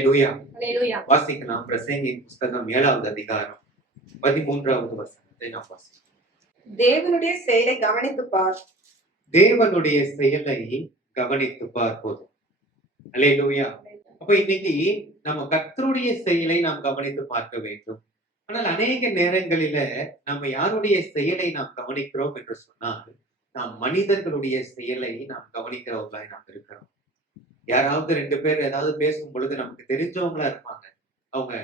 அல்லேலூயா. அல்லேலூயா. வாசிக்கலாம். பிரசங்கியின் புஸ்தகம் 7வது அதிகாரம் 13வது வசனத்தை நாம் வாசிக்கலாம். தேவனுடைய செயலை கவனித்து பார். தேவனுடைய செயலை கவனித்து பார்ப்போம். அல்லேலூயா. அப்ப இன்னைக்கு நம்ம கர்த்தருடைய செயலை நாம் கவனித்து பார்க்க வேண்டும். ஆனால் அநேக நேரங்களில நம்ம யாருடைய செயலை நாம் கவனிக்கிறோம் என்று சொன்னால், நாம் மனிதர்களுடைய செயலை நாம் கவனிக்கிறவர்களாய் நாம் இருக்கிறோம். யாராவது 2 பேர் ஏதாவது பேசும் பொழுது நமக்கு தெரிஞ்சவங்களா இருப்பாங்க. அவங்க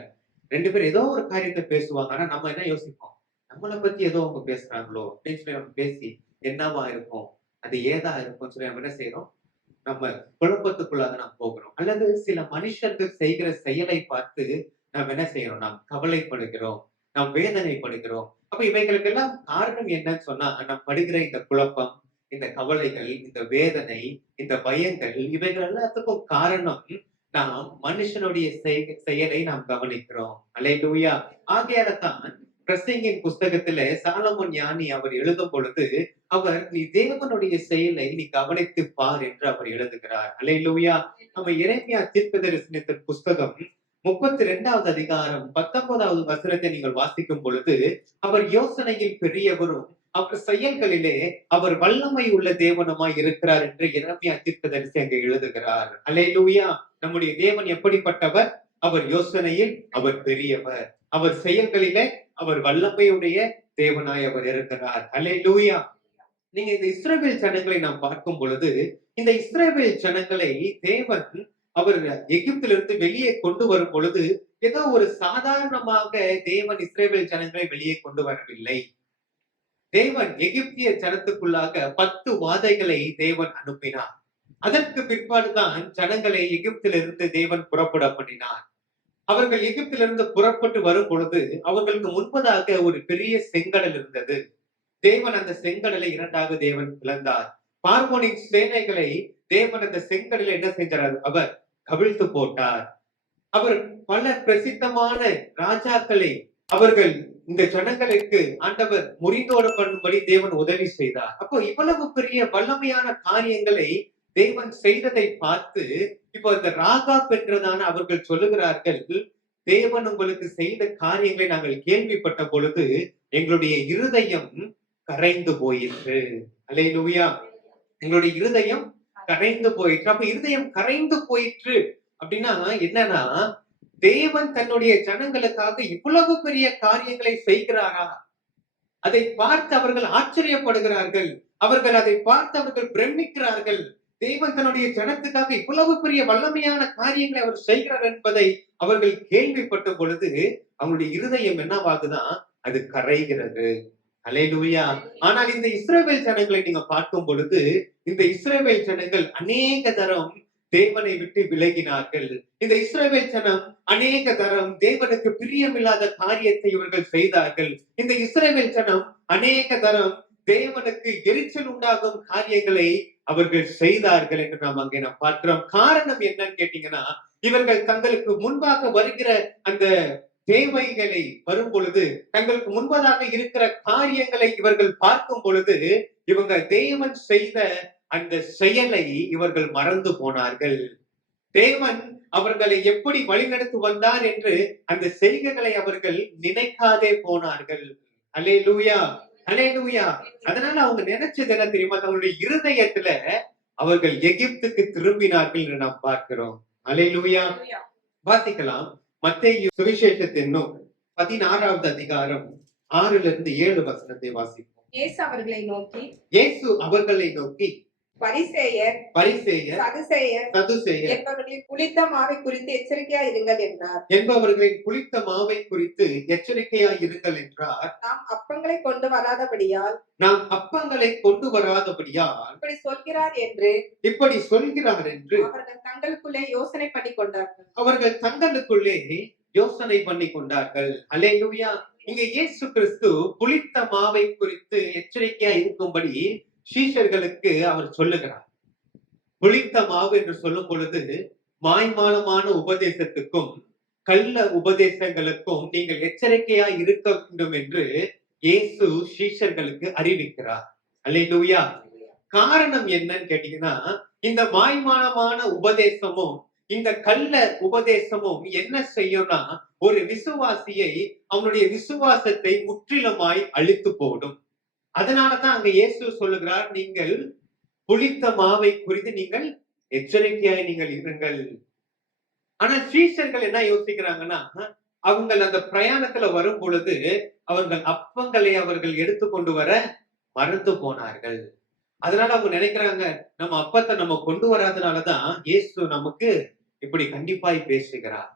2 பேர் ஏதோ ஒரு காரியத்தை பேசுவாங்க. ஆனா நம்ம என்ன யோசிப்போம், நம்மளை பத்தி ஏதோ அவங்க பேசுறாங்களோ அப்படின்னு சொல்லி நம்ம பேசி என்னவா இருக்கும், அது ஏதா இருக்கும் சொல்லி நம்ம என்ன செய்யறோம், நம்ம குழப்பத்துக்குள்ளாக நாம் போகிறோம். அல்லது சில மனுஷர்கள் செய்கிற செயலை பார்த்து நாம் என்ன செய்யறோம், நாம் கவலைப்படுகிறோம், நாம் வேதனைப்படுகிறோம். அப்ப இவைகளுக்கெல்லாம் காரணம் என்னன்னு சொன்னா, நாம் படுகிற இந்த குழப்பம், இந்த கவலைகள், இந்த வேதனை, இந்த பயங்கள், இவைகள் எல்லாத்துக்கும் காரணம் நாம் மனுஷனுடைய செயலை நாம் கவனிக்கிறோம். அல்லேலூயா. ஆகையால தான் பிரசங்கியின் புஸ்தகத்துல சாலமோன் ஞானி அவர் எழுதும் பொழுது அவர், நீ தேவனுடைய செயலை நீ கவனித்து பார் என்று அவர் எழுதுகிறார். அல்லேலூயா. நம்ம எரேமியா தீர்க்கதரிசனத்தின் புஸ்தகம் 32வது அதிகாரம் 19வது வசனத்தை நீங்கள் வாசிக்கும் பொழுது, அவர் யோசனையில் பெரியவரும் அவர் செயல்களிலே அவர் வல்லமை உள்ள தேவனுமாய் இருக்கிறார் என்று எரேமியா தீர்க்கதரிசி அங்கே எழுதுகிறார். அல்லேலூயா. நம்முடைய தேவன் எப்படிப்பட்டவர்? அவர் யோசனையில் அவர் பெரியவர், அவர் செயல்களிலே அவர் வல்லமையுடைய தேவனாய் அவர் இருக்கிறார். அல்லேலூயா. நீங்க இந்த இஸ்ரவேல் ஜனங்களை நாம் பார்க்கும் பொழுது, இந்த இஸ்ரவேல் ஜனங்களை தேவன் அவர் எகிப்திலிருந்து வெளியே கொண்டு வரும் பொழுது ஏதோ ஒரு சாதாரணமாக தேவன் இஸ்ரவேல் ஜனங்களை வெளியே கொண்டு வரவில்லை. தேவன் எகிப்திய ஜனத்துக்குள்ளாக 10 வாதைகளை தேவன் அனுப்பினார். அதற்கு பிற்பாடுதான் ஜனங்களை எகிப்திலிருந்து தேவன் புறப்பட பண்ணினார். அவர்கள் எகிப்திலிருந்து புறப்பட்டு வரும் பொழுது அவர்களுக்கு முன்பதாக ஒரு பெரிய செங்கடல் இருந்தது. தேவன் அந்த செங்கடலை 2ஆக தேவன் பிளந்தார். பார்வோனின் சேனைகளை தேவன் அந்த செங்கடலை என்ன செஞ்சார்? அவர் கவிழ்த்து போட்டார். அவர் பல பிரசித்தமான ராஜாக்களை அவர்கள் இந்த ஜனங்களுக்கு ஆண்டவர் முறிந்தோட பண்ணும்படி தேவன் உதவி செய்தார். அப்போ இவ்வளவு பெரிய வல்லமையான காரியங்களை தேவன் செய்ததை பார்த்து இப்போ இந்த ராகாப் என்றதான அவர்கள் சொல்லுகிறார்கள், தேவன் உங்களுக்கு செய்த காரியங்களை நாங்கள் கேள்விப்பட்ட பொழுது எங்களுடைய இருதயம் கரைந்து போயிற்று. அல்லேலூயா. எங்களுடைய இருதயம் கரைந்து போயிற்று. அப்ப இருதயம் கரைந்து போயிற்று அப்படின்னா என்னன்னா, தேவன் தன்னுடைய ஜனங்களுக்காக இவ்வளவு பெரிய காரியங்களை செய்கிறாரா? அதை பார்த்து அவர்கள் ஆச்சரியப்படுகிறார்கள். அவர்கள் அதை பார்த்து அவர்கள் பிரமிக்கிறார்கள். தேவன் தன்னுடைய ஜனத்துக்காக இவ்வளவு பெரிய வல்லமையான காரியங்களை அவர் செய்கிறார் என்பதை அவர்கள் கேள்விப்பட்ட பொழுது அவங்களுடைய இருதயம் என்னவாகுதான்? அது கரைகிறது. அல்லேலூயா. ஆனால் இந்த இஸ்ரவேல் ஜனங்களை நீங்க பார்க்கும் பொழுது, இந்த இஸ்ரவேல் ஜனங்கள் அநேக தரம் தேவனை விட்டு விலகினார்கள். இந்த இஸ்ரவேல் ஜனம் அநேக தரம் தேவனுக்கு பிரியமில்லாத காரியத்தை இவர்கள் செய்தார்கள். இந்த இஸ்ரவேல் ஜனம் அநேக தரம் தேவனுக்கு எரிச்சல் உண்டாகும் காரியங்களை அவர்கள் செய்தார்கள் என்று நாம் அங்கே நாம் பார்க்கிறோம். காரணம் என்னன்னு கேட்டீங்கன்னா, இவர்கள் தங்களுக்கு முன்பாக வருகிற அந்த தேவைகளை வரும் பொழுது, தங்களுக்கு முன்பதாக இருக்கிற காரியங்களை இவர்கள் பார்க்கும் பொழுது, இவங்க தேவன் செய்த அந்த செயலை இவர்கள் மறந்து போனார்கள். தேவன் அவர்களை எப்படி வழிநடத்தி வந்தார் என்று அந்த செய்கைகளை அவர்கள் நினைக்காதே போனார்கள். அல்லேலூயா. அல்லேலூயா. அதனால அவங்க நினைச்சது என்ன தெரியுமா? தங்களுடைய இருதயத்துல அவர்கள் எகிப்துக்கு திரும்பினார்கள் என்று நாம் பார்க்கிறோம். அல்லேலூயா. வாசிக்கலாம். மத்தேயு சுவிசேஷத்தின் 16வது அதிகாரம் 6லிருந்து 7 வசனத்தை வாசிப்போம். இயேசு அவர்களை நோக்கி பரிசேயர் சதுசேயர் என்பவர்களின் புளித்த மாவை குறித்து எச்சரிக்கையா இருங்கள் என்றார். என்பவர்களின் புளித்த மாவை குறித்து எச்சரிக்கையா இருங்கள் என்றார். நாம் அப்பங்களை கொண்டு வராதபடியால் இப்படி சொல்கிறார் என்று அவர்கள் தங்களுக்குள்ளே யோசனை பண்ணி கொண்டார்கள். அல்லேலூயா. இங்க இயேசு கிறிஸ்து புளித்த மாவை குறித்து எச்சரிக்கையா இருக்கும்படி சீஷர்களுக்கு அவர் சொல்லுகிறார். புளித்த மாவு என்று சொல்லும் பொழுது மாய்மாலமான உபதேசத்துக்கும் கள்ள உபதேசங்களுக்கும் நீங்கள் எச்சரிக்கையா இருக்க வேண்டும் என்று இயேசு சீஷர்களுக்கு அறிவிக்கிறார். அல்லேலூயா. காரணம் என்னன்னு கேட்டீங்கன்னா, இந்த மாய்மாலமான உபதேசமும் இந்த கள்ள உபதேசமும் என்ன செய்யும்னா ஒரு விசுவாசியை அவனுடைய விசுவாசத்தை முற்றிலுமாய் அழித்து போடும். அதனாலதான் அங்க இயேசு சொல்லுகிறார், நீங்கள் புளித்த மாவை குறித்து நீங்கள் எச்சரிக்கையாய் நீங்கள் இருங்கள். ஆனா சீஷர்கள் என்ன யோசிக்கிறாங்கன்னா, அவங்க அந்த பிரயாணத்துல வரும் பொழுது அவர்கள் அப்பங்களை அவர்கள் எடுத்துக்கொண்டு வர மறந்து போனார்கள். அதனால அவங்க நினைக்கிறாங்க, நம்ம அப்பத்தை நம்ம கொண்டு வராதனாலதான் இயேசு நமக்கு இப்படி கண்டிப்பாய் பேசுகிறார்.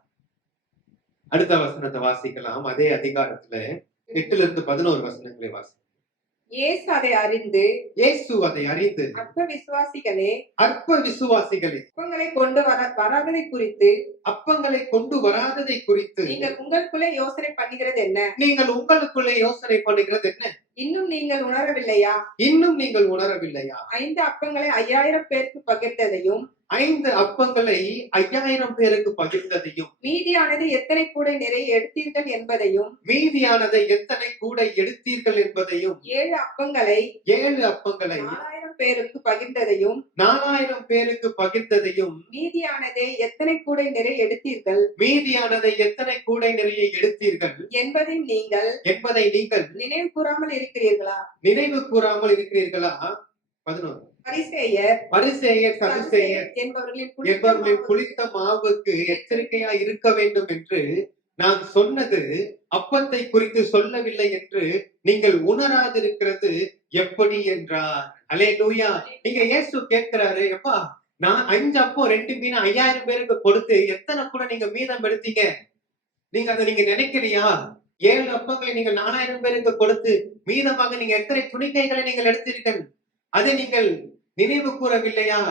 அடுத்த வசனத்தை வாசிக்கலாம். அதே அதிகாரத்துல 8-11 வசனங்களை வாசி. இயேசு அதை அறிந்து, அற்ப விசுவாசிகளே, அப்பங்களை கொண்டு வராததை குறித்து நீங்கள் உங்களுக்குள்ளே யோசனை பண்ணுகிறது என்ன? இன்னும் நீங்கள் உணரவில்லையா? 5 அப்பங்களை 5000 பேருக்கு பகிர்ந்ததையும், 5 அப்பங்களை 5000 பேருக்கு பகிர்ந்ததையும், மீதியானது எத்தனை கூடை நிறைய எடுத்தீர்கள் என்பதையும், 7 அப்பங்களை 4000 பேருக்கு பகிர்ந்ததையும், மீதியானதை எத்தனை கூடை நிறைய எடுத்தீர்கள் என்பதையும் நீங்கள் நினைவு கூறாமல் இருக்கிறீர்களா? 11 பரிசேயர், சதுசேயர் என்பவர்களின் புளித்த மாவுக்கு எச்சரிக்கையா இருக்க வேண்டும் என்று நான் சொன்னது அப்பத்தை குறித்து சொல்லவில்லை என்று நீங்கள் உணராதிருக்கிறது எப்படி என்றார். அல்லேலூயா. நீங்க இயேசு கேட்கிறாரு, எப்பா நான் 5 அப்பம் 2 மீன் 5000 பேருக்கு கொடுத்து எத்தனை கூட நீங்க மீதம் எடுத்தீங்க? நீங்க நினைக்கலையா? 7 அப்பங்களை நீங்கள் 4000 பேருக்கு கொடுத்து மீதமாக நீங்க எத்தனை துணிக்கைகளை நீங்கள் எடுத்தீர்கள்? அதை நீங்கள் நினைவு கூறவில்லையா?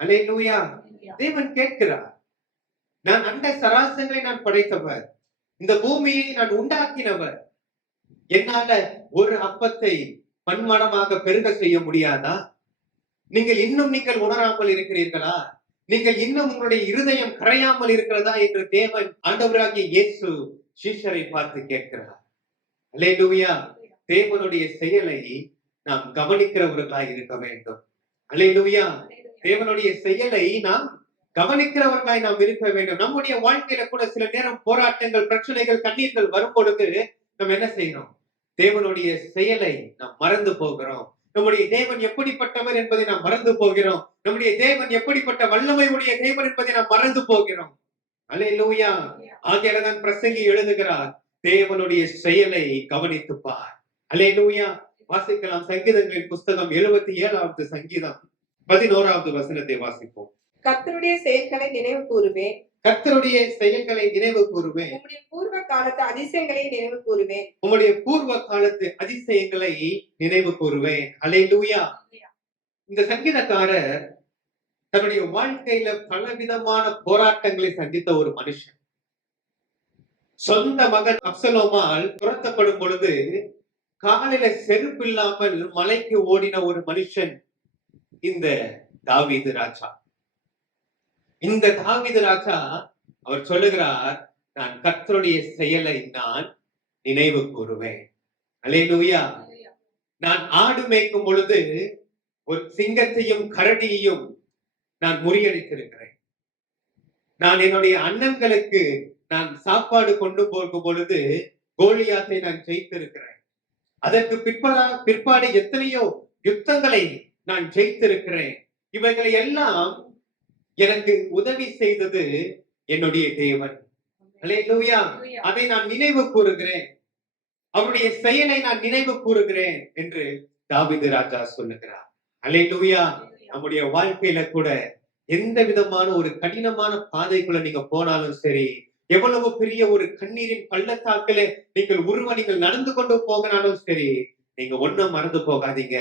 அல்லேலூயா. தேவன் கேட்கிறார், நான் அண்ட சராசரங்களை நான் படைத்தவர், இந்த பூமியை நான் உண்டாக்கினவர், என்னால ஒரு அப்பத்தை பன்மடமாக பெருக செய்ய முடியாதா? நீங்கள் உணராமல் இருக்கிறீர்களா? நீங்கள் இன்னும் உங்களுடைய இருதயம் கரையாமல் இருக்கிறதா என்று தேவன் ஆண்டவராகிய இயேசு சீஷரை பார்த்து கேட்கிறார். அல்லேலூயா. தேவனுடைய செயலை நாம் கவனிக்கிறவர்களாய் இருக்க வேண்டும். அல்லேலூயா. தேவனுடைய செயலை நாம் கவனிக்கிறவர்களாய் நாம் இருக்க வேண்டும். நம்முடைய வாழ்க்கையில கூட சில நேரம் போராட்டங்கள், பிரச்சனைகள், கண்ணீர்கள் வரும் பொழுது நம்ம என்ன செய்யறோம்? தேவனுடைய செயலை நாம் மறந்து போகிறோம். நம்முடைய தேவன் எப்படிப்பட்டவர் என்பதை நாம் மறந்து போகிறோம். நம்முடைய தேவன் எப்படிப்பட்ட வல்லமை உடைய தேவன் என்பதை நாம் மறந்து போகிறோம். அல்லேலூயா. ஆகையால்தான் பிரசங்கி எழுதுகிறார், தேவனுடைய செயலை கவனித்து பார். அல்லேலூயா. வாசிக்கலாம். சங்கீதங்களின் புஸ்தகம் 77வது சங்கீதம் 11வது வசனத்தை வாசிப்போம். கர்த்தருடைய செயல்களை நினைவு கூறுவேன், உம்முடைய பூர்வ காலத்து அதிசயங்களை நினைவு கூறுவேன். அல்லேலூயா. இந்த சங்கீதக்காரர் தன்னுடைய வாழ்க்கையில பலவிதமான போராட்டங்களை சந்தித்த ஒரு மனுஷன். சொந்த மகன் அப்சலோமால் துரத்தப்படும் பொழுது காலில செருப்பு இல்லாமல் மலைக்கு ஓடின ஒரு மனுஷன் இந்த தாவீது ராஜா. இந்த தாவீது ராஜா அவர் சொல்லுகிறார், நான் கர்த்தருடைய செயலை நான் நினைவு கூறுவேன். அல்லேலூயா. நான் ஆடு மேய்க்கும் பொழுது ஒரு சிங்கத்தையும் கரடியையும் நான் முறியடித்திருக்கிறேன். நான் என்னுடைய அண்ணன்களுக்கு நான் சாப்பாடு கொண்டு போகும் பொழுது கோலியாத்தை நான் ஜெயித்திருக்கிறேன். அதற்கு பிற்பாடு எத்தனையோ யுத்தங்களை நான் ஜெயித்திருக்கிறேன். இவைகளை எல்லாம் எனக்கு உதவி செய்தது என்னுடைய தேவன். அல்லேலூயா. அதை நான் நினைவு கூறுகிறேன், அவருடைய செயலை நான் நினைவு கூறுகிறேன் என்று தாவீது ராஜா சொல்லுகிறார். அல்லேலூயா. நம்முடைய வாழ்க்கையில கூட எந்த விதமான ஒரு கடினமான பாதைக்குள்ள நீங்க போனாலும் சரி, எவ்வளவு பெரிய ஒரு கண்ணீரின் பள்ளத்தாக்கில நீங்கள் நடந்து கொண்டு போகனாலும் சரி, நீங்க ஒண்ணும் மறந்து போகாதீங்க,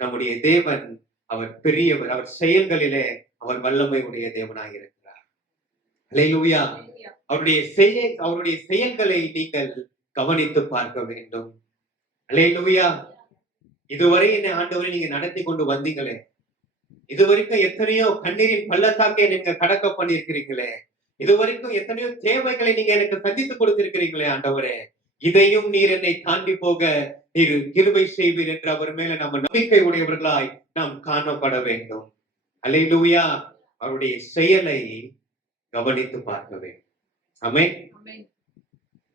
நம்முடைய தேவன் அவர் பெரியவர், அவர் செயல்களிலே அவர் வல்லமை உடைய தேவனாக இருக்கிறார். அல்லேலூயா. அவருடைய செயல்களை நீங்கள் கவனித்து பார்க்க வேண்டும். அல்லேலூயா. இதுவரை என்னை ஆண்டவரை நீங்க நடத்தி கொண்டு வந்தீங்களே, இதுவரைக்கும் எத்தனையோ கண்ணீரின் பள்ளத்தாக்கை நீங்க கடக்க பண்ணிருக்கிறீங்களே, இதுவரைக்கும் எத்தனையோ தேவைகளை நீங்க எனக்கு சந்தித்து கொடுத்திருக்கிறீங்களே ஆண்டவரே, இதையும் நீர் என்னை தாண்டி போக நீர் கிருபை செய்வீர் என்று அவர் மேல நம்ம நம்பிக்கை உடையவர்களாய் நாம் காணப்பட வேண்டும். அல்லேலூயா. அவருடைய செயலை கவனித்து பார்க்க வேண்டும். ஆமென்.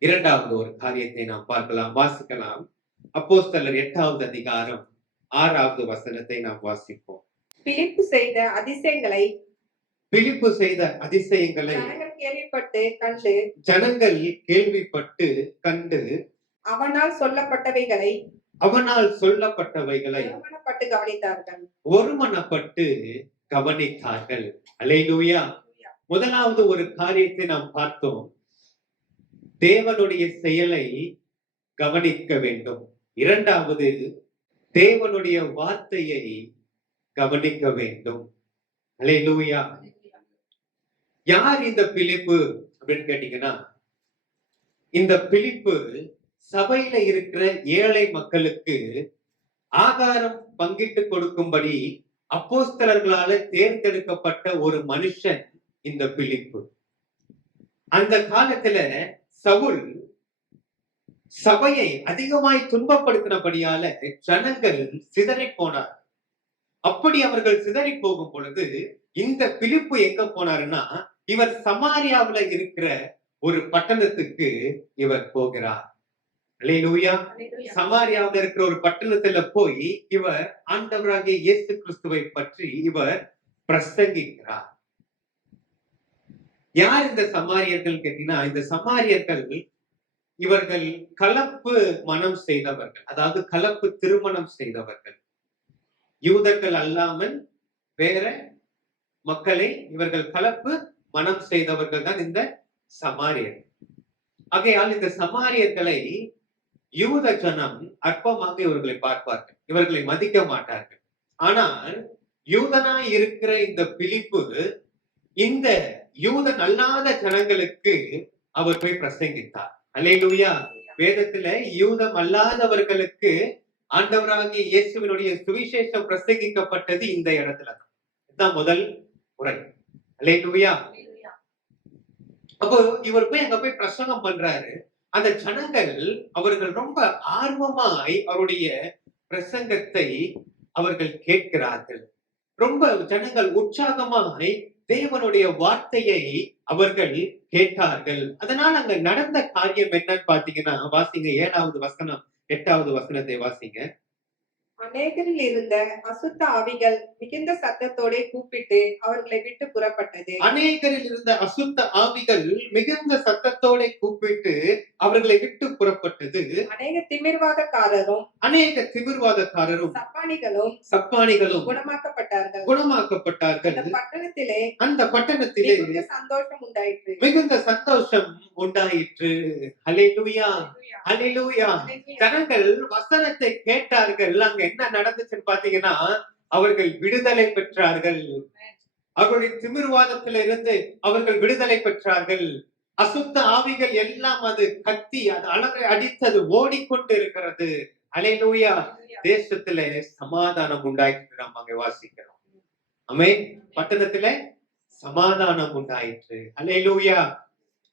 இரண்டாவது ஒரு காரியத்தை நாம் பார்க்கலாம், வாசிக்கலாம். அப்போஸ்தலர் 8வது அதிகாரம் 6வது வசனத்தை நாம் வாசிப்போம். பிலிப்பு செய்த அதிசயங்களை பிலிப்பு செய்த அதிசயங்களை ஜனங்கள் கேள்விப்பட்டு கண்டு அவனால் சொல்லப்பட்டவைகளை கவனித்தார்கள். ஒருமனப்பட்டு கவனித்தார்கள். அல்லேலூயா. முதலாவது ஒரு காரியத்தை நாம் பார்த்தோம், தேவனுடைய செயலை கவனிக்க வேண்டும். இரண்டாவது, தேவனுடைய வார்த்தையை கவனிக்க வேண்டும். அல்லேலூயா. யார் இந்த பிலிப்பு அப்படின்னு கேட்டீங்கன்னா, இந்த பிலிப்பு சபையில இருக்கிற ஏழை மக்களுக்கு ஆகாரம் பங்கிட்டு கொடுக்கும்படி அப்போஸ்தலர்களால தேர்ந்தெடுக்கப்பட்ட ஒரு மனுஷன் இந்த பிலிப்பு. அந்த காலத்துல சவுல் சபையை அதிகமாய் துன்பப்படுத்தினபடியால ஜனங்கள் சிதறி போனார். அப்படி அவர்கள் சிதறி போகும் பொழுது இந்த பிலிப்பு எங்க போனாருன்னா, இவர் சமாரியாவுல இருக்கிற ஒரு பட்டணத்துக்கு இவர் போகிறார். அல்லேலூயா. சமாரியாவுல இருக்கிற ஒரு பட்டணத்துல போய் இவர் ஆண்டவராகிய இயேசு கிறிஸ்துவை பற்றி இவர் பிரசங்கிக்கிறார். யார் இந்த சமாரியர்கள் கேட்டீங்கன்னா, இந்த சமாரியர்கள் இவர்கள் கலப்பு மனம் செய்தவர்கள், அதாவது கலப்பு திருமணம் செய்தவர்கள். யூதர்கள் அல்லாமல் வேற மக்களை இவர்கள் கலப்பு மனம் செய்தவர்கள் தான் இந்த சமாரியர்கள். ஆகையால் இந்த சமாரியர்களை யூத ஜனம் அற்பமாக இவர்களை பார்ப்பார்கள், இவர்களை மதிக்க மாட்டார்கள். ஆனால் யூதனாய் இருக்கிற இந்த பிலிப்பு இந்த யூதன் அல்லாத ஜனங்களுக்கு அவர் போய் பிரசங்கித்தார். அல்லேலூயா. வேதத்துல யூதம் அல்லாதவர்களுக்கு ஆண்டவராகிய இயேசுவினுடைய சுவிசேஷம் பிரசங்கிக்கப்பட்டது இந்த இடத்துலதான். இதுதான் முதல் முறை. அல்லேலூயா. அப்போ இவர் போய் அங்க போய் பிரசங்கம் பண்றாரு. அந்த ஜனங்கள் அவர்கள் ரொம்ப ஆர்வமாய் அவருடைய பிரசங்கத்தை அவர்கள் கேட்கிறார்கள். ரொம்ப ஜனங்கள் உற்சாகமாய் தேவனுடைய வார்த்தையை அவர்கள் கேட்டார்கள். அதனால் அங்க நடந்த காரியம் என்னன்னு பாத்தீங்கன்னா, வாசிங்க 7வது வசனம் 8வது வசனத்தை வாசிங்க. அநேகரில் இருந்த அசுத்த ஆவிகள் மிகுந்த சத்தத்தோட கூப்பிட்டு அவர்களை விட்டு புறப்பட்டது. அநேகரில் இருந்த அசுத்த ஆவிகள் மிகுந்த சத்தத்தோட கூப்பிட்டு அவர்களை விட்டு புறப்பட்டது. அநேக திமிர்வாதக்காரரும் சப்பானிகளும் குணமாக்கப்பட்டார்கள். அந்த பட்டணத்திலே மிகுந்த சந்தோஷம் உண்டாயிற்று. அல்லேலூயா. அல்லேலூயா. ஜனங்கள் வசனத்தை கேட்டார்கள். அங்க என்ன நடந்துச்சுன்னு பாத்தீங்கன்னா, அவர்கள் விடுதலை பெற்றார்கள். அவருடைய திமிர்வாதத்தில இருந்து அவர்கள் விடுதலை பெற்றார்கள். அசுத்த ஆவிகள் எல்லாம் அது கத்தி, அது அலறி அடித்தது, ஓடிக்கொண்டு இருக்கிறது. அல்லேலூயா. தேசத்துல சமாதானம் உண்டாயிற்று. நாம் அங்க வாசிக்கிறோம். ஆமென். பட்டணத்துல சமாதானம் உண்டாயிற்று. அல்லேலூயா.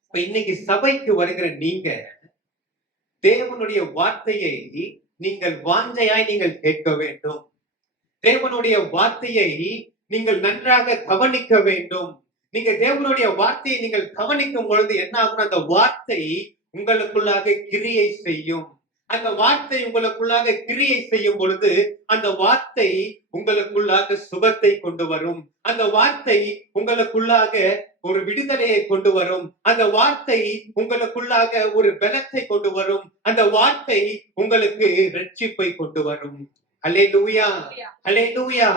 இப்ப இன்னைக்கு சபைக்கு வருகிற நீங்க தேவனுடைய வார்த்தையை நீங்கள் வாஞ்சையாய் நீங்கள் கேட்க வேண்டும். தேவனுடைய வார்த்தையை நீங்கள் நன்றாக கவனிக்க வேண்டும். நீங்க தேவனுடைய வார்த்தையை நீங்கள் கவனிக்கும் பொழுது என்ன ஆகும்? அந்த வார்த்தை உங்களுக்குள்ளாக கிரியை செய்யும். அந்த வார்த்தை உங்களுக்குள்ளாக கிரியை செய்யும் பொழுது அந்த வார்த்தை உங்களுக்குள்ளாக சுகத்தை கொண்டு வரும். அந்த வார்த்தை உங்களுக்குள்ளாக ஒரு விடுதலையை கொண்டு வரும். அந்த வார்த்தை உங்களுக்குள்ளாக ஒரு பலத்தை கொண்டு வரும். அந்த வார்த்தை உங்களுக்கு இரட்சிப்பை கொண்டு வரும். அல்லேலூயா. அல்லேலூயா.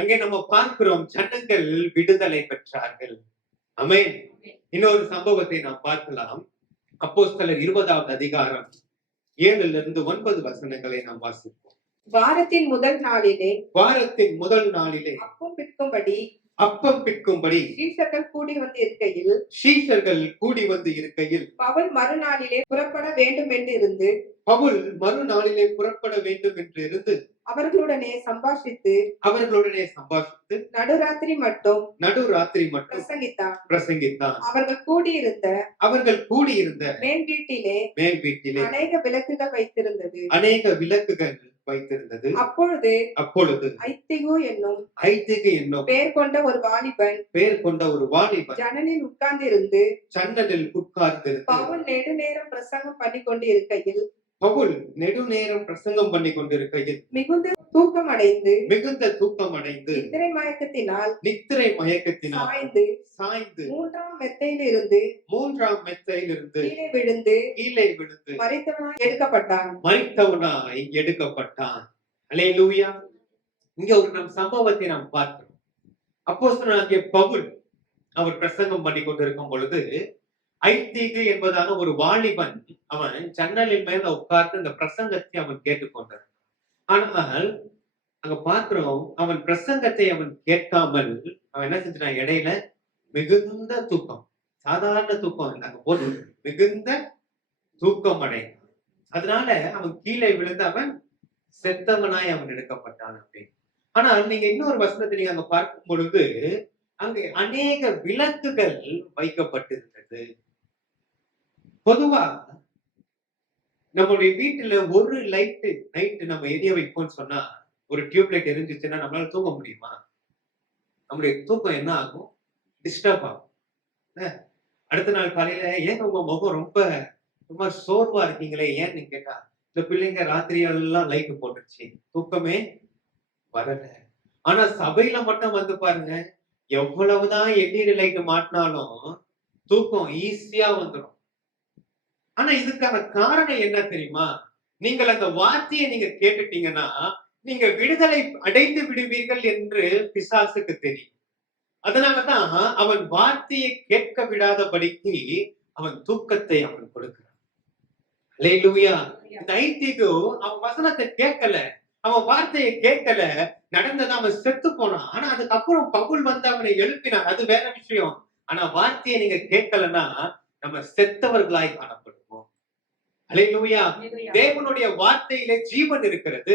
அங்கே நம்ம பார்க்கிறோம், ஜனங்கள் விடுதலை பெற்றார்கள். ஆமென். இன்னொரு சம்பவத்தை நாம் பார்க்கலாம். அப்போஸ்தலர் 20வது அதிகாரம் 7லிருந்து 9 வசனங்களை நாம் வாசிப்போம். வாரத்தின் முதல் நாளிலே அப்பம் பிற்கும்படி சீஷர்கள் கூடி வந்து இருக்கையில் பவுல் மறுநாளிலே புறப்பட வேண்டும் என்று இருந்து அவர்களுடனே சம்பாஷித்து நடுராத்திரி மட்டும் பிரசங்கித்தான். அவர்கள் கூடியிருந்த மேல் வீட்டிலே அநேக விளக்குகள் வைத்திருந்தது. அப்பொழுது அப்பொழுது ஐத்திகு என்னும் ஐத்திகு என்னும் பெயர் கொண்ட ஒரு வாலிபன் பெயர் கொண்ட ஒரு வாலிபன் ஜன்னலில் உட்கார்ந்திருந்து ஜன்னலில் உட்கார்ந்திருந்து பவுல் நெடுநேரம் பிரசங்கம் பண்ணி கொண்டிருக்கையில் பவுல் நெடுநேரம் பிரசங்கம் பண்ணி கொண்டிருக்கையில் மிகுந்த தூக்கமடைந்து மிகுந்த தூக்கமடைந்து நித்திரை மயக்கத்தினால் நித்திரை மயக்கத்தினால் சாய்ந்து சாய்ந்து மூன்றாம் மெத்தையிலிருந்து மூன்றாம் மெத்தையிலிருந்து கீழே விழுந்து மரித்தவனாய் எடுக்கப்பட்டான். மரித்தவனாய் எடுக்கப்பட்டான். அல்லேலூயா. இங்க ஒரு நம் சம்பவத்தை நாம் பார்க்கிறோம். அப்போஸ்தலனாகிய பவுல் அவர் பிரசங்கம் பண்ணி கொண்டிருக்கும் பொழுது ஐத்திகு என்பதான ஒரு வாலிபன் அவன் ஜன்னலின் மேல உட்கார்ந்து இந்த பிரசங்கத்தை அவன் கேட்டுக்கொண்டான். ஆனால் அங்க பார்க்கிறோம், அவன் பிரசங்கத்தை அவன் கேட்காமல் அவன் என்ன செஞ்சான், இடையில மிகுந்த தூக்கம், சாதாரண தூக்கம் இல்லை, அங்க போது மிகுந்த தூக்கம் அடைந்தான். அதனால அவன் கீழே விழுந்து அவன் செத்தவனாய் அவன் எடுக்கப்பட்டான் அப்படின்னு. ஆனால் நீங்க இன்னொரு வசனத்தை நீங்க அங்க பார்க்கும் பொழுது அங்கு அநேக விளக்குகள் வைக்கப்பட்டிருந்தது. பொதுவா நம்மளுடைய வீட்டுல ஒரு நைட்டு நம்ம எரிய வைப்போம்னு சொன்னா, ஒரு டியூப் லைட் எரிஞ்சிச்சுன்னா நம்மளால தூங்க முடியுமா? நம்முடைய தூக்கம் என்ன ஆகும்? டிஸ்டர்ப் ஆகும். அடுத்த நாள் காலையில ஏன் உங்க முகம் ரொம்ப சோர்வா இருக்கீங்களே ஏன்னு கேட்டா, இந்த பிள்ளைங்க ராத்திரி எல்லாம் லைட் போட்டுருச்சு, தூக்கமே வரல. ஆனா சபையில மட்டும் வந்து பாருங்க, எவ்வளவுதான் எல்இடி லைட் மாட்டினாலும் தூக்கம் ஈஸியா வந்துடும். ஆனா இதுக்கான காரணம் என்ன தெரியுமா? நீங்கள் அந்த வார்த்தையை நீங்க கேட்டுட்டீங்கன்னா நீங்க விடுதலை அடைந்து விடுவீர்கள் என்று பிசாசுக்கு தெரியும். அதனாலதான் அவன் வார்த்தையை கேட்க விடாதபடிக்கு அவன் தூக்கத்தை அவன் கொடுக்கிறான். அல்லேலூயா. இந்த ஐத்திகு அவன் வசனத்தை கேட்கல, அவன் வார்த்தையை கேட்கல, நடந்தது அவன் செத்து போனான். ஆனா அதுக்கப்புறம் பவுல் வந்து அவனை எழுப்பினான், அது வேற விஷயம். ஆனா வார்த்தையை நீங்க கேட்கலன்னா நம்ம செத்தவர்களாய் காணப்படுவோம். அல்லேலூயா. தேவனுடைய வார்த்தையில ஜீவன் இருக்கிறது,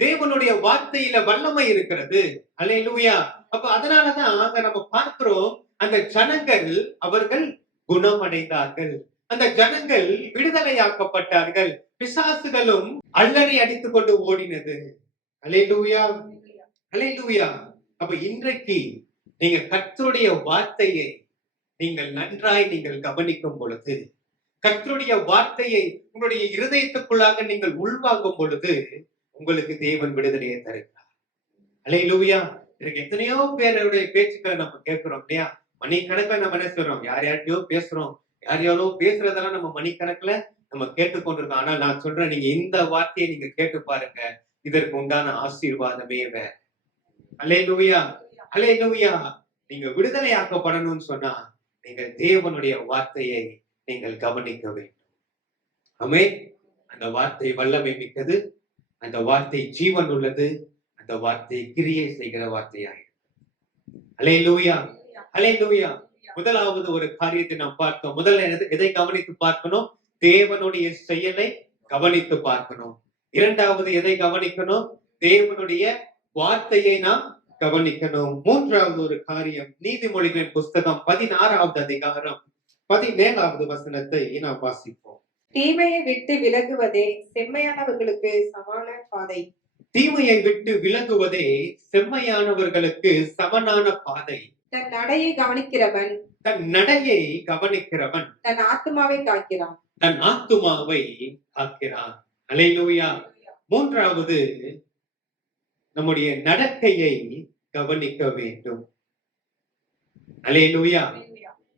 தேவனுடைய வார்த்தையில வல்லமை இருக்கிறது. அல்லேலூயா. அப்ப அதனாலதான் அங்க நம்ம பார்க்கிறோம், அந்த ஜனங்கள் அவர்கள் குணமடைந்தார்கள், அந்த ஜனங்கள் விடுதலையாக்கப்பட்டார்கள், பிசாசுகளும் அல்லறை அடித்துக் கொண்டு ஓடினது. அல்லேலூயா, அல்லேலூயா. அப்ப இன்றைக்கு நீங்க கர்த்தருடைய வார்த்தையை நீங்கள் நன்றாய் நீங்கள் கவனிக்கும் பொழுது, கர்த்தருடைய வார்த்தையை உங்களுடைய இருதயத்துக்குள்ளாக நீங்கள் உள்வாங்கும் பொழுது உங்களுக்கு தேவன் விடுதலையை தருகிறார். அல்லேலூயா. எனக்கு எத்தனையோ பேருடைய பேச்சுக்களை நம்ம கேட்கிறோம் இல்லையா? மணிக்கணக்கில் நம்ம என்ன சொல்றோம், யாரையோ பேசுறோம், யாரையாரோ பேசுறதெல்லாம் நம்ம மணிக்கணக்குல நம்ம கேட்டுக்கொண்டிருக்கோம். ஆனா நான் சொல்றேன், நீங்க இந்த வார்த்தையை நீங்க கேட்டு பாருங்க, இதற்கு உண்டான ஆசீர்வாதமே வேற. அல்லேலூயா, அல்லேலூயா. நீங்க விடுதலையாக்கப்படணும்னு சொன்னா நீங்கள் தேவனுடைய வார்த்தையை நீங்கள் கவனிக்க வேண்டும். ஆமென். அந்த வார்த்தை வல்லமை மிக்கது, அந்த வார்த்தை ஜீவன் உள்ளது, அந்த வார்த்தை கிரியை செய்கிற வார்த்தையாய். அல்லேலூயா, அல்லேலூயா. முதலாவது ஒரு காரியத்தை நாம் பார்த்தோம். முதல்ல எதை கவனித்து பார்க்கணும்? தேவனுடைய செயலை கவனித்து பார்க்கணும். இரண்டாவது எதை கவனிக்கணும்? தேவனுடைய வார்த்தையை நாம் கவனிக்கணும். மூன்றாவது ஒரு காரியம், நீதிமொழிகளின் புஸ்தகம் 16வது அதிகாரம் 17வது வசனத்தை நாம் வாசிப்போம். தீமையை விட்டு விலகுவதே செம்மையானவர்களுக்கு சமான பாதை. தீமையை விட்டு விலகுவதே செம்மையானவர்களுக்கு சமனான பாதை. தன் நடையை கவனிக்கிறவன் தன் ஆத்துமாவை காக்கிறான். தன் ஆத்துமாவை காக்கிறான். அல்லேலூயா. மூன்றாவது, நம்முடைய நடக்கையை கவனிக்க வேண்டும். அல்லேலூயா.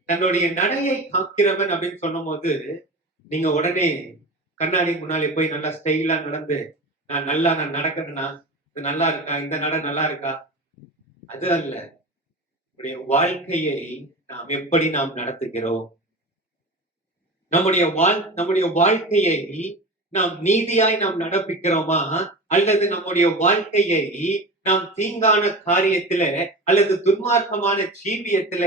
தன்னுடைய நடையை காக்கிறவன் அப்படின்னு சொல்லும் போது நீங்க உடனே கண்ணாடி முன்னாலே போய் நல்லா ஸ்டைலா நடந்து, நான் நடக்கிறேன்னா இது நல்லா இருக்கா, இந்த நட நல்லா இருக்கா, அது அல்ல. நம்முடைய வாழ்க்கையை நாம் எப்படி நாம் நடத்துகிறோம், நம்முடைய வாழ்க்கையை நாம் நீதியாய் நாம் நடப்பிக்கிறோமா, அல்லது நம்முடைய வாழ்க்கையை நாம் தீங்கான காரியத்தில அல்லது துன்மார்க்கமான ஜீவியத்தில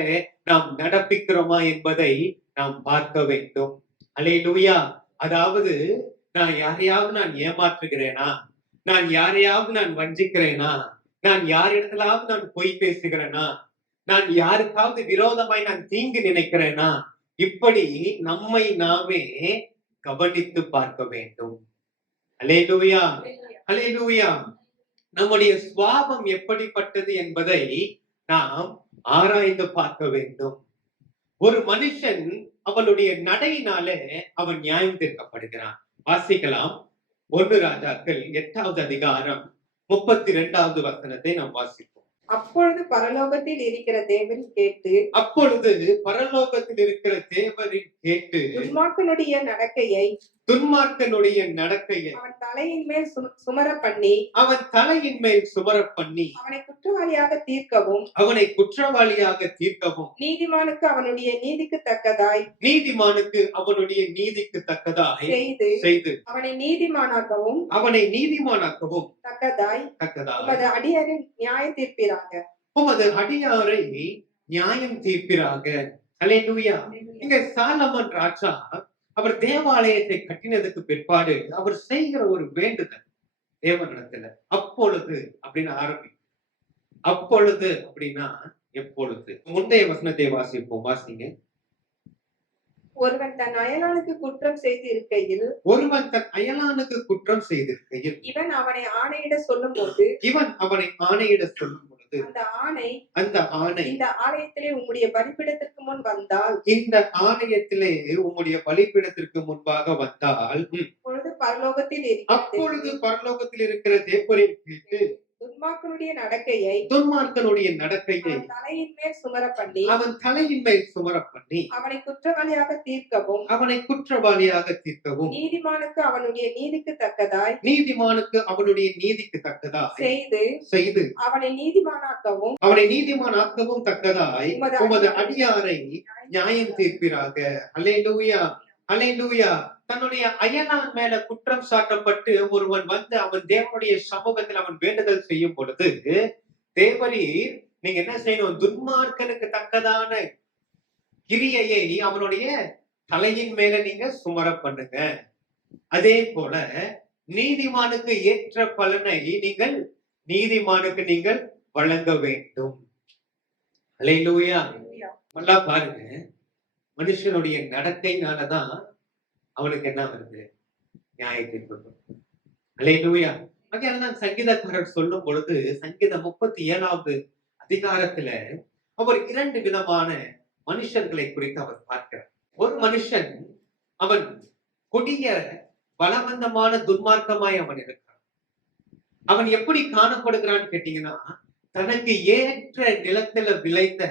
நாம் நடப்பிக்கிறோமா என்பதை நாம் பார்க்க வேண்டும். அல்லேலூயா. அதாவது நான் யாரையாவது நான் ஏமாற்றுகிறேனா, நான் யாரையாவது நான் வஞ்சிக்கிறேனா, நான் யாரிடத்திலாவது நான் பொய் பேசுகிறேனா, நான் யாருக்காவது விரோதமாய் நான் தீங்கு நினைக்கிறேனா, இப்படி நம்மை நாமே கவனித்து பார்க்க வேண்டும். அல்லேலூயா, அல்லேலூயா. நம்முடைய சுவாபம் எப்படிப்பட்டது என்பதை நாம் ஆராய்ந்து பார்க்க வேண்டும். ஒரு மனுஷன் அவனுடைய நடையினாலே அவன் நியாயம் தீர்க்கப்படுகிறான். வாசிக்கலாம். 1 ராஜாக்கள் 8வது அதிகாரம் 32வது வசனத்தை நாம் வாசிப்போம். அப்பொழுது பரலோகத்தில் இருக்கிற தேவன் கேட்டு அப்பொழுது பரலோகத்தில் இருக்கிற தேவரின் கேட்டு துன்மார்க்கனுடைய நடக்கையை துன்மார்க்கனுடைய நடக்கையை அவன் தலையின் மேல் சுமர பண்ணி அவன் தலையின் மேல் சுமர பண்ணி அவனை குற்றவாளியாக தீர்க்கவும் அவனை குற்றவாளியாக தீர்க்கவும் நீதிமானுக்கு அவனுடைய நீதிக்கு தக்கதாய் நீதிமானுக்கு அவனுடைய நீதிக்கு தக்கதாய் செய்து அவனை நீதிமானாக்கவும் அவனை நீதிமானாக்கவும் தக்கதாய் தக்கதாய் உமது அடியாரின் நியாய தீர்ப்பீராக. உமது அடியாரை நியாயம் தீர்ப்பீராக. அல்லேலூயா. இங்க சாலமன் ராஜா அவர் தேவாலயத்தை கட்டினதுக்கு பிற்பாடு அவர் செய்கிற ஒரு வேண்டுதல் தேவனிடத்துல, அப்பொழுது அப்படின்னு ஆரம்பிக்கும். அப்பொழுது அப்படின்னா எப்பொழுது? முந்தைய வசனத்தை வாசிப்போம். வாசிங்க. ஒருவன் தன் அயலானுக்கு குற்றம் செய்து இருக்கையில் ஒருவன் தன் அயலானுக்கு குற்றம் செய்திருக்கையில் இவன் அவனை ஆணையிட சொல்லும் போது இவன் அவனை ஆணையிட சொல்லும் பொழுது அந்த ஆணை இந்த ஆலயத்திலே உம்முடைய பலிபீடத்திற்கு முன் வந்தால் இந்த ஆலயத்திலே உம்முடைய பலிபீடத்திற்கு முன்பாக வந்தால் அப்பொழுது பரலோகத்தில் இருக்கிற தேவரின் கேட்டு துன்மார்க்கனுடைய நடக்கையை தலையின் மேல் சுமர பண்ணி அவன் தலையின் மேல் சுமர பண்ணி அவனை குற்றவாளியாக தீர்க்கவும் நீதிமானுக்கு அவனுடைய நீதிக்கு தக்கதாய் செய்து அவனை நீதிமானாக்கவும் தக்கதாய் உமது அடியாரை நியாயம் தீர்ப்பீராக. அல்லேலூயா. அல்லேலூயா. தன்னுடைய அயலான் மேல குற்றம் சாட்டப்பட்டு ஒருவன் வந்து அவன் தேவனுடைய சமூகத்தில் அவன் வேண்டுதல் செய்யும் பொழுது தேவரீர் நீங்க என்ன செய்யணும்? துன்மார்க்கனுக்கு தக்கதான கிரியையை அவனுடைய தலையின் மேல நீங்க சுமர பண்ணுங்க. அதே போல நீதிமானுக்கு ஏற்ற பலனை நீதிமானுக்கு வழங்க வேண்டும். அல்லேலூயா. நல்லா பாருங்க, மனுஷனுடைய நடக்கைனாலதான் அவனுக்கு என்ன வருது? நியாய தீர்ப்பு. அல்லேலூயா. அதனாலதான் சங்கீதக்காரர் சொல்லும் பொழுது சங்கீதம் 37வது அதிகாரத்துல அவர் 2 விதமான மனுஷர்களை குறித்து அவர் பார்க்கிறார். ஒரு மனுஷன் அவன் கொடிய பலவந்தமான துன்மார்க்கமாய் அவன் இருக்கிறான். அவன் எப்படி காணப்படுகிறான்னு கேட்டீங்கன்னா, தனக்கு ஏற்ற நிலத்துல விளைந்த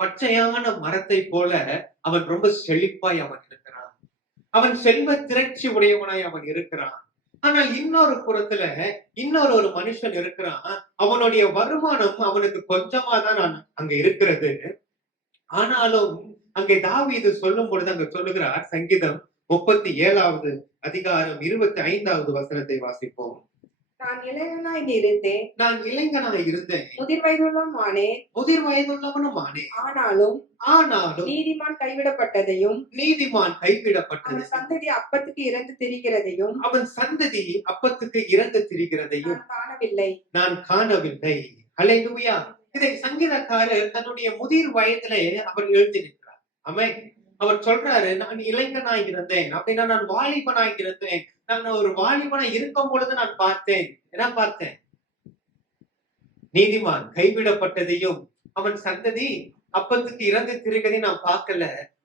பச்சையான மரத்தை போல அவன் ரொம்ப செழிப்பாய் அவன் இருக்கிறான். அவன் செல்வ திரட்சி உடையவனாய் அவன் இருக்கிறான். ஆனால் இன்னொரு புறத்துல ஒரு மனுஷன் இருக்கிறான். அவனுடைய வருமானம் அவனுக்கு கொஞ்சமா தான் அங்க இருக்கிறது. ஆனாலும் அங்கே தாவீது சொல்லும் பொழுது அங்க சொல்லுகிறார். சங்கீதம் 37வது அதிகாரம் 25வது வசனத்தை வாசிப்போம். நான் இளைஞனாய் இருந்தேன் முதிர் வயதுள்ளவனும் ஆனேன். ஆனாலும் நீதிமான் கைவிடப்பட்டதையும் அவன் சந்ததி அப்பத்துக்கு இறந்து திரிகிறதையும் நான் காணவில்லை. அல்லேலூயா. இதை சங்கீதக்காரர் தன்னுடைய முதிர் வயதிலே அவர் எழுதியிருக்கிறார். ஆமென். அவர் சொல்றாரு, நான் இளைஞனாய் இருந்தேன் அப்படின்னா நான் வாலிபனாய் இருந்தேன். நான் ஒரு வாலிபனாய் இருக்கும் பொழுது நான் பார்த்தேன். என்ன பார்த்தேன்? நீதிமான் கைவிடப்பட்டதையும் அவன் சந்ததி அப்பத்துக்கு இறந்து திரிகிறதையும் நான் பார்க்கல.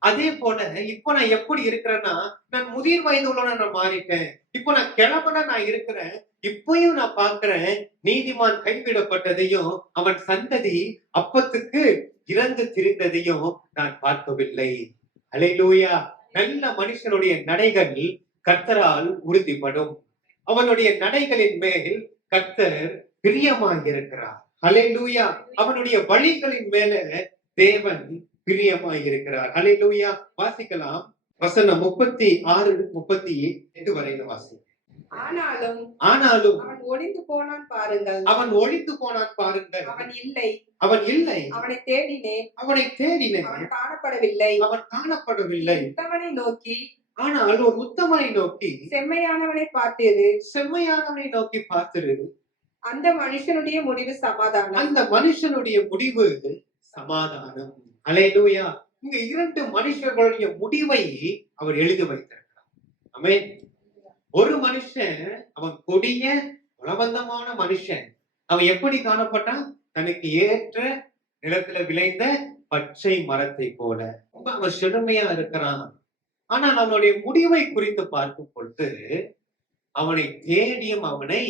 அதே போல இப்போ நான் எப்படி இருக்கிறேன்னா, நான் முதிர் வயது உள்ளவனா நான் மாறிட்டேன். இப்போ நான் கிழவனா நான் இருக்கிறேன். இப்பயும் நான் பார்க்கிறேன், நீதிமான் கைவிடப்பட்டதையும் அவன் சந்ததி அப்பத்துக்கு இறந்து திரிந்ததையும் நான் பார்க்கவில்லை. அல்லேலூயா. நல்ல மனுஷனுடைய நடைகள் கர்த்தரால் உறுதிப்படும். அவனுடைய நடைகளின் மேல் கர்த்தர் பிரியமாயிருக்கிறார். அல்லேலூயா. அவனுடைய வழிகளின் மேல தேவன் பிரியமாயிருக்கிறார். அல்லேலூயா. வாசிக்கலாம். வசனம் 36, 38 வரையில வாசி. ஆனாலும் அவன் ஒளிந்து போனான் பாருங்கள். அவன் இல்லை. அவனை தேடினேன். அவன் காணப்படவில்லை. ஆனால் ஒரு உத்தமனை நோக்கி செம்மையானவனை நோக்கி பார்த்திரு. அந்த மனுஷனுடைய முடிவு சமாதானம். அல்லேலூயா. இங்க 2 மனுஷர்களுடைய முடிவை அவர் எழுதி வைத்திருக்கிறார். ஆமென். ஒரு மனுஷன் அவன் கொடிய பலவந்தமான மனுஷன். அவன் எப்படி காணப்பட்டான்? தனக்கு ஏற்ற நிலத்துல விளைந்த பச்சை மரத்தை போல. ரொம்ப அவன் செழுமையா இருக்கிறான். ஆனால் அவனுடைய முடிவை குறித்து பார்க்கும் பொழுது அவனை தேடியும் அவனை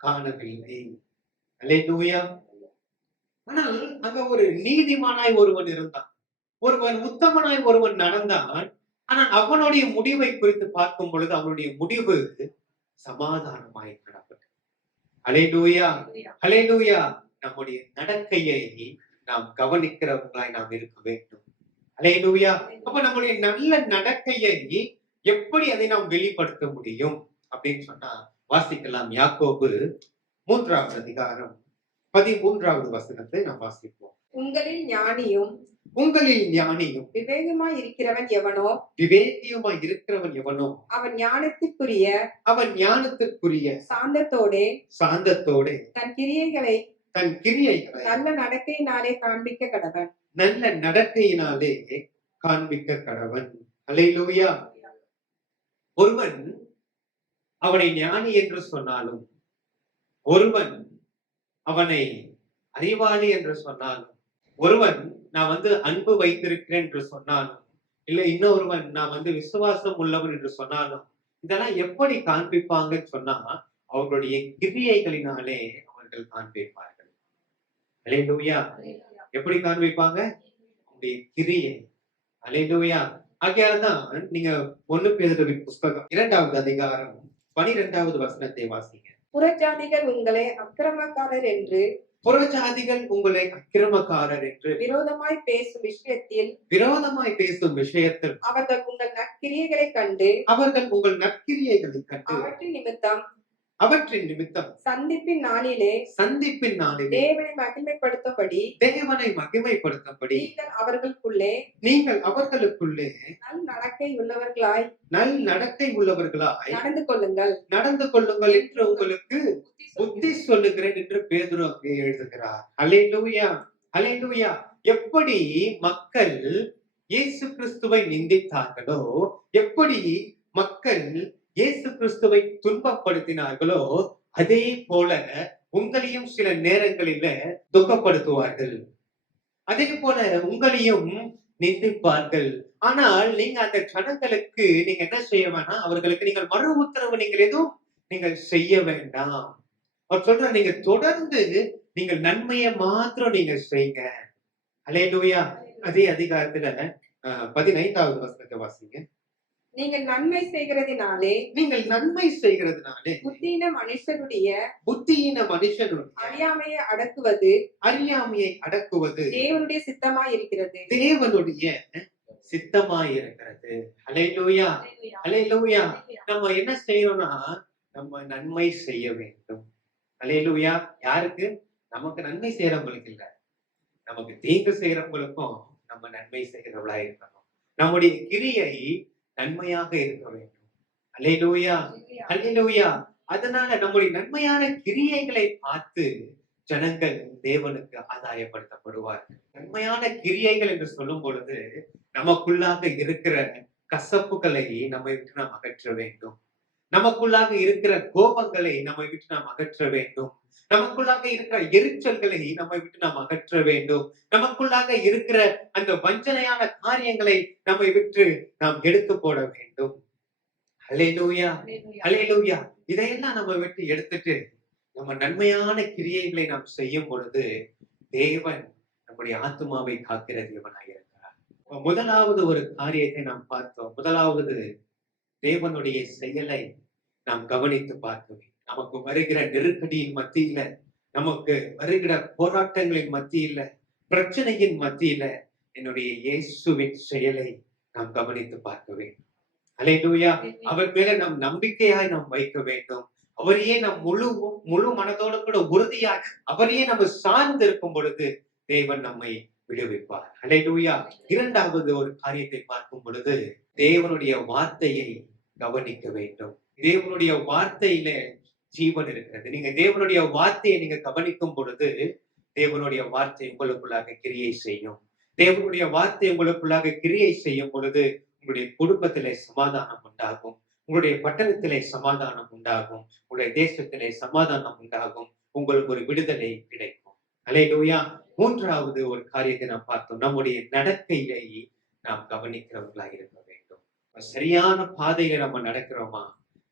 காணவில்லை. அல்லேலூயா. ஆனால் அங்க ஒரு நீதிமானாய் ஒருவன் இருந்தான். ஒருவன் உத்தமனாய் ஒருவன் நடந்தான். ஆனால் அவனுடைய முடிவை குறித்து பார்க்கும் பொழுது அவனுடைய முடிவு சமாதானமாய் காணப்பட்டது. அல்லேலூயா, அல்லேலூயா. நம்முடைய நடக்கையை நாம் கவனிக்கிறவர்களாய் நாம் இருக்க வேண்டும். அல்லேலூயா. அப்ப நம்முடைய நல்ல நடக்கையை எப்படி அதை நாம் வெளிப்படுத்த முடியும் அப்படின்னு சொன்னா வாசிக்கலாம். யாக்கோபு 3வது அதிகாரம் 13வது வசனத்தை நாம் வாசிப்போம். உங்களில் ஞானியும் உங்களில் ஞானியும் விவேகமாய் இருக்கிறவன் எவனோ விவேகியுமாய் இருக்கிறவன் எவனோ அவன் ஞானத்திற்குரிய அவன் ஞானத்திற்குரிய சாந்தத்தோடே தன் கிரியைகளை நல்ல நடக்கையினாலே காண்பிக்க கடவன். நல்ல நடக்கையினாலே காண்பிக்க கடவன். அல்லேலூயா. ஒருவன் அவனை ஞானி என்று சொன்னாலும், ஒருவன் அவனை அறிவாளி என்று சொன்னாலும், ஒருவன் நான் அன்பு வைத்திருக்கிறேன் என்று சொன்னாலும், இல்ல இன்னொருவன் நான் விசுவாசம் உள்ளவன் என்று சொன்னாலும், இதெல்லாம் எப்படி காண்பிப்பாங்கன்னு சொன்னா அவர்களுடைய கிரியைகளினாலே அவர்கள் காண்பிப்பார்கள். அல்லேலூயா. எப்படி காண்பிப்பாங்க? அவருடைய கிரியை. அல்லேலூயா. ஆகையால்தான் நீங்க 1 பேதுருவின் புஸ்தகம் 2வது அதிகாரம் 12வது வசனத்தை வாசிங்க. புறஜாதிகள் உங்களை அக்கிரமக்காரர் என்று விரோதமாய் பேசும் விஷயத்தில் அவர்கள் உங்கள் நற்கிரியைகளைக் கண்டு அவற்றின் நிமித்தம் சந்திப்பின் நாளிலே தேவனை மகிமைப்படுத்தும்படி நீங்கள் அவர்களுக்குள்ளே நல் நடக்கை உள்ளவர்களாய் நடந்து கொள்ளுங்கள் என்று உங்களுக்கு புத்தி சொல்லுகிறேன் என்று பேதுரு அங்கே எழுதுகிறார். அல்லேலூயா, அல்லேலூயா. எப்படி மக்கள் இயேசு கிறிஸ்துவை நிந்தித்தார்களோ, எப்படி மக்கள் இயேசு கிறிஸ்துவை துன்பப்படுத்தினார்களோ, அதே போல உங்களையும் சில நேரங்களில துக்கப்படுத்துவார்கள். அதே போல உங்களையும் நிந்திப்பார்கள். ஆனால் நீங்க அந்த ஜனங்களுக்கு நீங்க என்ன செய்ய வேண்டாம், அவர்களுக்கு நீங்கள் மறு உத்தரவு நீங்கள் செய்ய வேண்டாம். அவர் சொல்ற நீங்க தொடர்ந்து நீங்கள் நன்மையை மாத்திரம் நீங்க செய்யுங்க. அல்லேலூயா. அதே அதிகாரத்துல 15வது வசனத்தை வாசிங்க. நீங்கள் நன்மை செய்கிறதினாலே புத்தியீன மனுஷனுடைய அறியாமையை அடக்குவது தேவனுடைய சித்தமாய் இருக்கிறது. அல்லேலூயா, அல்லேலூயா. நம்ம என்ன செய்யணும்னா நம்ம நன்மை செய்ய வேண்டும். அல்லேலூயா. யாருக்கு? நமக்கு நன்மை செய்யறவங்களுக்கு இல்ல, நமக்கு தீங்கு செய்யறவங்களுக்கும் நம்ம நன்மை செய்கிறவளா இருக்கணும். நம்முடைய கிரியை நன்மையாக இருக்க வேண்டும். அல்லேலூயா, அல்லேலூயா. அதனால நம்முடைய நன்மையான கிரியைகளை பார்த்து ஜனங்கள் தேவனுக்கு ஆதாயப்படுத்தப்படுவார்கள். நன்மையான கிரியைகள் என்று சொல்லும் பொழுது நமக்குள்ளாக இருக்கிற கசப்புகளை நம்மை விட்டு நாம் அகற்ற வேண்டும். நமக்குள்ளாக இருக்கிற கோபங்களை நம்மை விட்டு நாம் அகற்ற வேண்டும். நமக்குள்ளாக இருக்கிற எரிச்சல்களை நம்மை விட்டு நாம் அகற்ற வேண்டும். நமக்குள்ளாக இருக்கிற அந்த வஞ்சனையான காரியங்களை நம்மை விட்டு நாம் எடுத்து போட வேண்டும். அல்லேலூயா, அல்லேலூயா. இதையெல்லாம் நம்ம விட்டு எடுத்துட்டு நம்ம நன்மையான கிரியைகளை நாம் செய்யும் பொழுது தேவன் நம்முடைய ஆத்மாவை காக்கிற தேவனாக இருக்கிறார். முதலாவது ஒரு காரியத்தை நாம் பார்த்தோம். முதலாவது தேவனுடைய செயலை நாம் கவனித்து பார்க்க. நமக்கு வருகிற நெருக்கடியின் மத்தியில, நமக்கு வருகிற போராட்டங்களின் மத்தியில, பிரச்சனையின் மத்தியில என்னுடைய இயேசுவின் செயலை நாம் கவனித்து பார்க்க வேண்டும். அல்லேலூயா. அவர் மேல நம் நம்பிக்கையாய் நாம் வைக்க வேண்டும். அவரையே நம் முழு மனதோடு கூட உறுதியாய் அவரையே நம்ம சார்ந்து இருக்கும் பொழுது தேவன் நம்மை விடுவிப்பார். அல்லேலூயா. இரண்டாவது ஒரு காரியத்தை பார்க்கும் பொழுது தேவனுடைய வார்த்தையை கவனிக்க வேண்டும். தேவனுடைய வார்த்தையில ஜீவன் இருக்கிறது. நீங்க தேவனுடைய வார்த்தையை நீங்க கவனிக்கும் பொழுது தேவனுடைய வார்த்தை உங்களுக்குள்ளாக கிரியை செய்யும். தேவனுடைய வார்த்தை உங்களுக்குள்ளாக கிரியை செய்யும் பொழுது உங்களுடைய குடும்பத்திலே சமாதானம் உண்டாகும், உங்களுடைய பட்டணத்திலே சமாதானம் உண்டாகும், உங்களுடைய உங்களுடைய தேசத்திலே சமாதானம் உண்டாகும், உங்களுக்கு ஒரு விடுதலை கிடைக்கும். அல்லேலூயா. மூன்றாவது ஒரு காரியத்தை நாம் பார்த்தோம், நம்முடைய நடக்கையை நாம் கவனிக்கிறவர்களாக இருக்க வேண்டும். சரியான பாதையில நம்ம நடக்கிறோமா,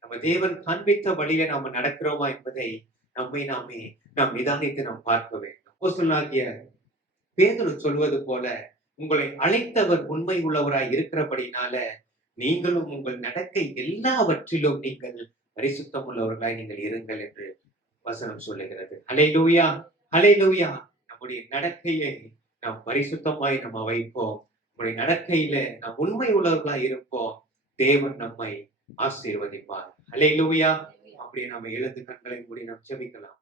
நம்ம தேவன் காண்பித்த வழியில நாம நடக்கிறோமா என்பதை நாம் நிதானித்து நாம் பார்க்க வேண்டும். அப்போஸ்தலனாகிய பேதுரு சொல்வது போல, உங்களை அழைத்தவர் உண்மை உள்ளவராய் இருக்கிறபடினால நீங்களும் உங்கள் நடக்கை எல்லாவற்றிலும் நீங்கள் பரிசுத்தம் உள்ளவர்களாய் நீங்கள் இருங்கள் என்று வசனம் சொல்லுகிறது. ஹல்லேலூயா, ஹல்லேலூயா. நம்முடைய நடக்கையை நாம் பரிசுத்தமாய் நம்ம வைப்போம். நம்முடைய நடக்கையில நாம் உண்மை உள்ளவர்களாய் இருப்போம். தேவன் நம்மை ஆசீர்வதிப்பார். ஹல்லேலூயா. அப்படியே நாம எழுந்து கண்களை மூடி நாம் ஜெபிக்கலாம்.